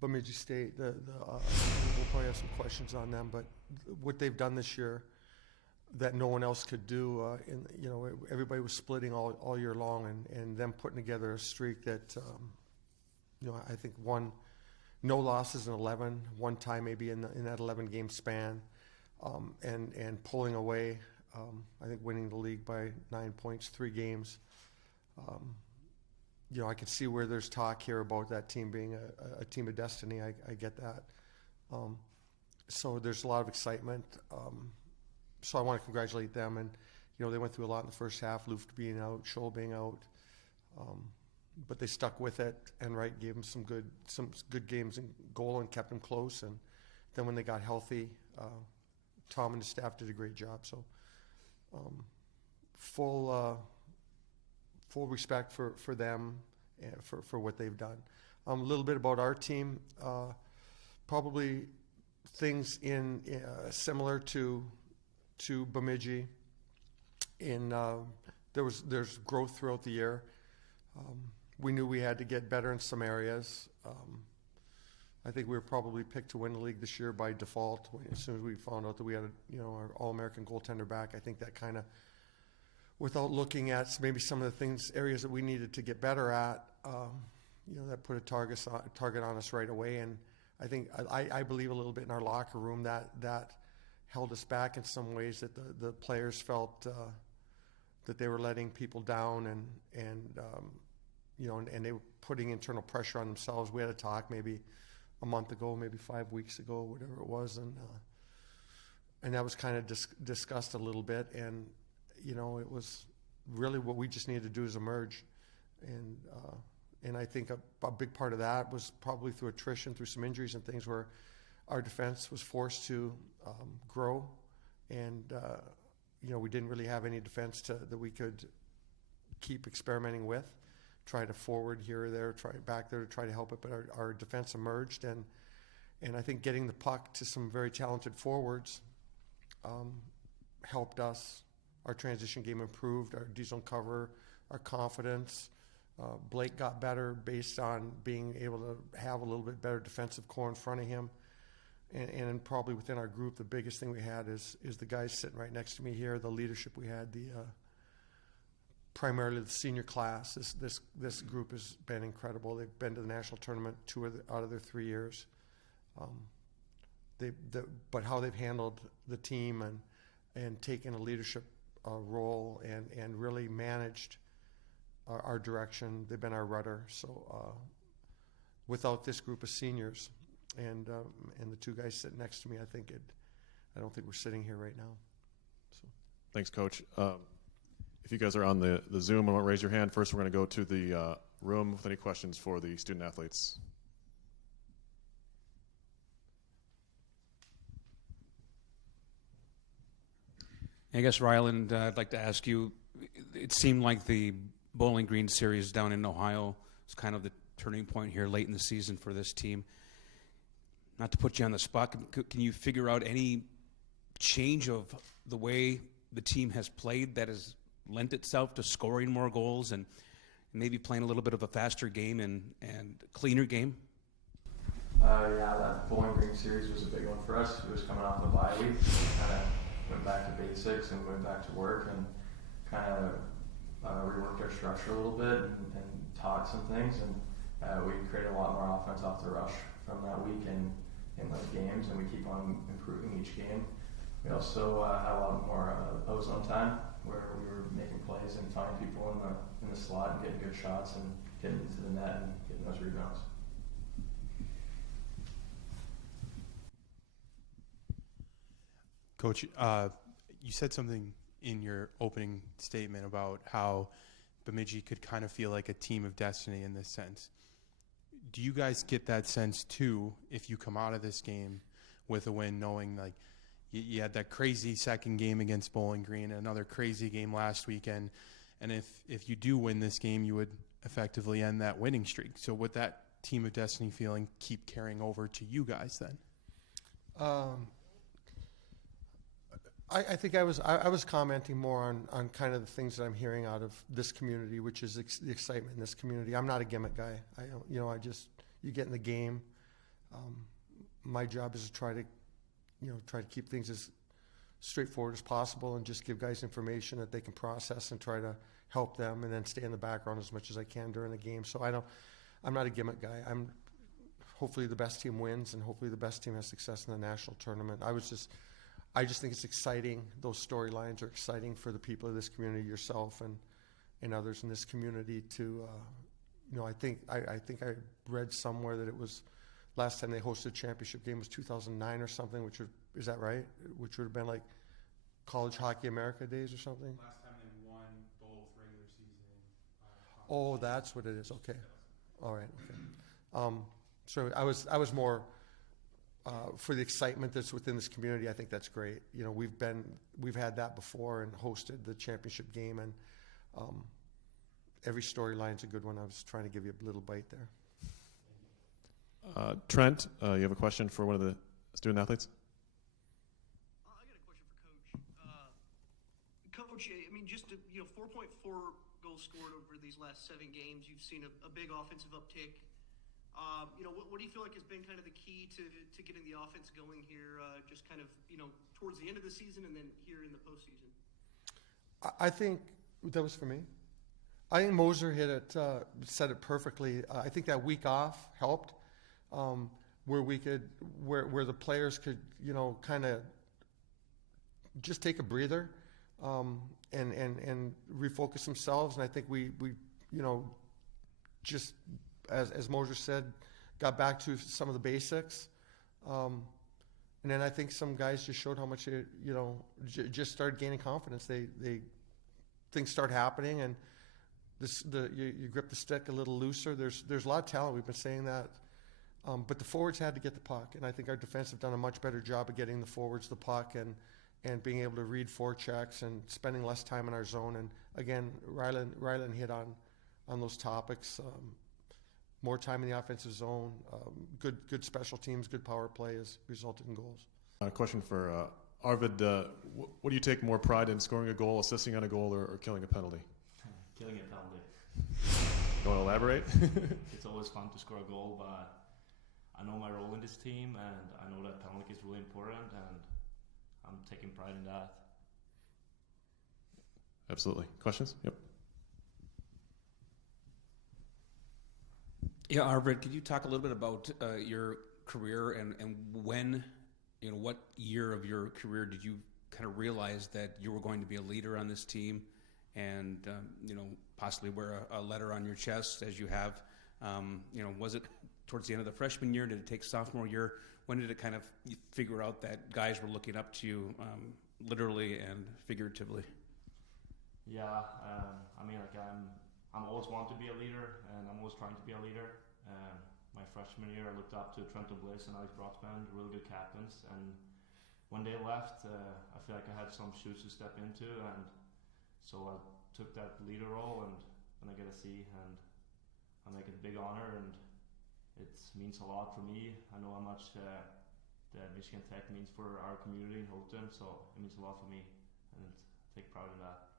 Bemidji State, we'll probably have some questions on them, but what they've done this year that no one else could do, everybody was splitting all year long, and them putting together a streak that, I think no losses in 11, one tie maybe in that 11-game span, and pulling away, I think winning the league by 9 points, 3 games. I can see where there's talk here about that team being a team of destiny. I get that. So there's a lot of excitement. So I want to congratulate them. And, they went through a lot in the first half, Luft being out, Scholl being out. But they stuck with it, and Wright gave them some good games in goal and kept them close. And then when they got healthy, Tom and the staff did a great job. So full respect for them and for what they've done. A little bit about our team, probably things in similar to Bemidji. There's growth throughout the year. We knew we had to get better in some areas. I think we were probably picked to win the league this year by default. As soon as we found out that we had our All-American goaltender back, I think that kind of, without looking at maybe some of the areas that we needed to get better at, that put a target on us right away. And I think I believe a little bit in our locker room that held us back in some ways, that the players felt that they were letting people down, and they were putting internal pressure on themselves. We had a talk maybe a month ago, maybe 5 weeks ago, whatever it was, and that was kind of discussed a little bit, and it was really what we just needed to do is emerge, and I think a big part of that was probably through attrition, through some injuries and things, where our defense was forced to grow, and we didn't really have any defense that we could keep experimenting with. Try to forward here or there, try back there to try to help it, but our defense emerged, and I think getting the puck to some very talented forwards helped us. Our transition game improved, our D-zone cover, our confidence. Blake got better based on being able to have a little bit better defensive core in front of him. And probably within our group, the biggest thing we had is the guys sitting right next to me here, the leadership we had, primarily the senior class. This group has been incredible. They've been to the national tournament 2 out of their 3 years. But how they've handled the team and taken a leadership role and really managed our direction, they've been our rudder. So without this group of seniors and the 2 guys sitting next to me, I don't think we're sitting here right now. So. Thanks, Coach. If you guys are on the Zoom and want to raise your hand, first we're going to go to the room with any questions for the student athletes. I guess, Ryland, I'd like to ask you, it seemed like the Bowling Green series down in Ohio was kind of the turning point here late in the season for this team. Not to put you on the spot, can you figure out any change of the way the team has played that has lent itself to scoring more goals and maybe playing a little bit of a faster game and cleaner game? Yeah, that Bowling Green series was a big one for us. It was coming off the bye week. Kind of went back to basics and went back to work and kind of reworked our structure a little bit and taught some things. And we created a lot more offense off the rush from that week in like games, and we keep on improving each game. We also had a lot more ozone time, where we were making plays and finding people in the slot and getting good shots and getting into the net and getting those rebounds. Coach, you said something in your opening statement about how Bemidji could kind of feel like a team of destiny in this sense. Do you guys get that sense too if you come out of this game with a win, knowing like you had that crazy second game against Bowling Green, another crazy game last weekend, and if you do win this game, you would effectively end that winning streak? So would that team of destiny feeling keep carrying over to you guys then? I think I was commenting more on kind of the things that I'm hearing out of this community, which is the excitement in this community. I'm not a gimmick guy. You get in the game, My job is to try to keep things as straightforward as possible and just give guys information that they can process and try to help them, and then stay in the background as much as I can during the game. So I'm not a gimmick guy. Hopefully the best team wins, and hopefully the best team has success in the national tournament. I just think it's exciting. Those storylines are exciting for the people of this community, yourself and others in this community to, I think I read somewhere that it was last time they hosted a championship game was 2009 or something, is that right? Which would have been like College Hockey America days or something? Last time they won both regular season. Oh, that's what it is. Okay. All right. Okay. So I was more for the excitement that's within this community. I think that's great. We've had that before and hosted the championship game, and every storyline's a good one. I was trying to give you a little bite there. Trent, you have a question for one of the student athletes? I got a question for Coach. Coach, I mean, just 4.4 goals scored over these last 7 games. You've seen a big offensive uptick. What do you feel like has been kind of the key to getting the offense going here, just kind of, towards the end of the season and then here in the postseason? I think that was for me. I think Moser hit it, said it perfectly. I think that week off helped, where the players could, kind of just take a breather, and refocus themselves. And I think we just as Moser said, got back to some of the basics. And then I think some guys just showed how much they, just started gaining confidence. Things start happening, and you grip the stick a little looser. There's a lot of talent. We've been saying that. But the forwards had to get the puck, and I think our defense have done a much better job of getting the forwards the puck and being able to read forechecks and spending less time in our zone. And again, Rylan hit on those topics. More time in the offensive zone, good special teams, good power play has resulted in goals. A question for Arvid. What do you take more pride in, scoring a goal, assisting on a goal, or killing a penalty? Killing a penalty. You want to elaborate? It's always fun to score a goal, but I know my role in this team, and I know that penalty is really important, and I'm taking pride in that. Absolutely. Questions? Yep. Yeah, Arvid, could you talk a little bit about your career and when, what year of your career did you kind of realize that you were going to be a leader on this team and, possibly wear a letter on your chest as you have? Was it towards the end of the freshman year? Did it take sophomore year? When did it kind of figure out that guys were looking up to you literally and figuratively? Yeah, I'm always wanted to be a leader, and I'm always trying to be a leader. My freshman year, I looked up to Trenton Bliss and Alex Brockman, really good captains. And when they left, I feel like I had some shoes to step into, and so I took that leader role. And I get a C, and I make it a big honor, and it means a lot for me. I know how much that Michigan Tech means for our community in Houghton, so it means a lot for me, and I take pride in that.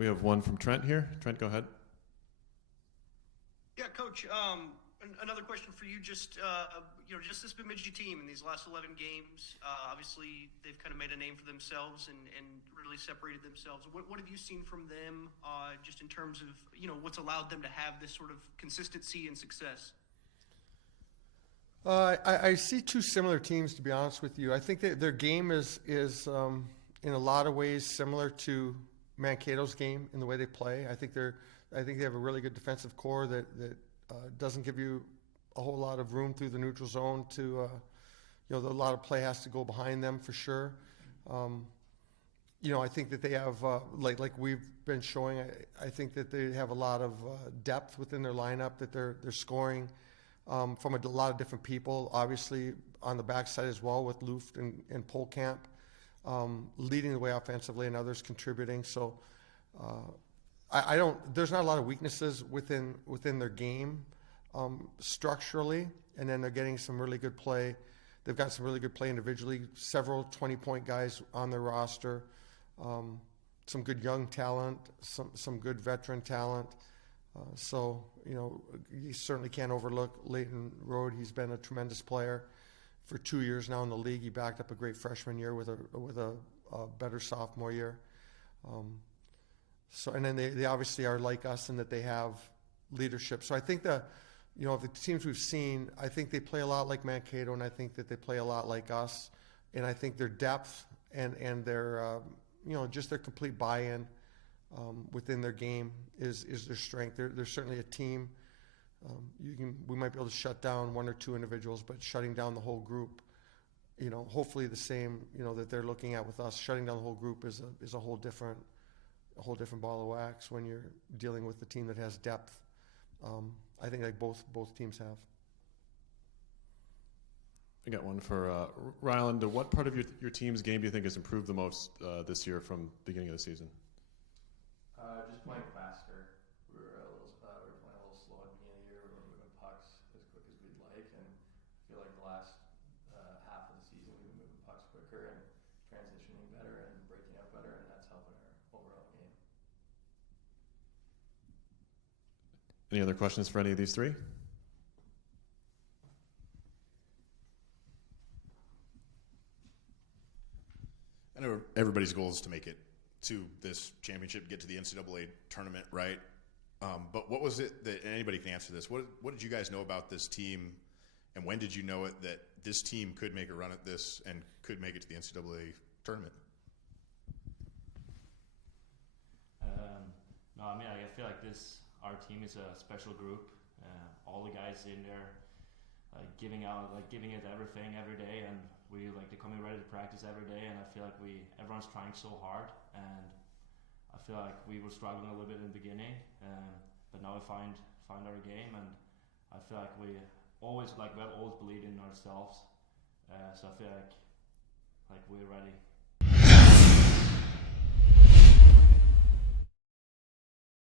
We have one from Trent here. Trent, go ahead. Yeah, Coach. Another question for you. Just this Bemidji team in these last 11 games. Obviously, they've kind of made a name for themselves and really separated themselves. What have you seen from them, just in terms of what's allowed them to have this sort of consistency and success? I see two similar teams, to be honest with you. I think that their game is in a lot of ways similar to Mankato's game in the way they play. I think they have a really good defensive core that doesn't give you a whole lot of room through the neutral zone to, a lot of play has to go behind them for sure. I think that they have, like we've been showing, I think that they have a lot of depth within their lineup, that they're scoring from a lot of different people, obviously on the backside as well with Luft and Polkamp. Leading the way offensively and others contributing. So there's not a lot of weaknesses within their game structurally, and then they're getting some really good play. They've got some really good play individually, several 20-point guys on their roster. some good young talent, some good veteran talent. So, you know, you certainly can't overlook Leighton Road. He's been a tremendous player for 2 years now in the league. He backed up a great freshman year with a better sophomore year. So, and then they obviously are like us in that they have leadership. So I think the teams we've seen, I think they play a lot like Mankato, and I think that they play a lot like us. And I think their depth and their, just their complete buy-in within their game is their strength. They're certainly a team. We might be able to shut down one or two individuals, but shutting down the whole group, hopefully the same, that they're looking at with us. Shutting down the whole group is a whole different ball of wax when you're dealing with the team that has depth. I think like both teams have. I got one for Ryland. What part of your team's game do you think has improved the most this year from beginning of the season? Just playing faster. We were playing a little slow at the beginning of the year. We weren't moving pucks as quick as we'd like, and I feel like the last half of the season we've been moving pucks quicker and transitioning better and breaking out better, and that's helping our overall game. Any other questions for any of these three? I know everybody's goal is to make it to this championship, get to the NCAA tournament, right? But what was it that, and anybody can answer this, what did you guys know about this team, and when did you know it that this team could make a run at this and could make it to the NCAA tournament? No, I mean, I feel like our team is a special group. All the guys in there, giving it everything every day, and they're coming ready to practice every day. And I feel like everyone's trying so hard, and I feel like we were struggling a little bit in the beginning, but now we find our game, and I feel like we have always believed in ourselves. So I feel like we're ready.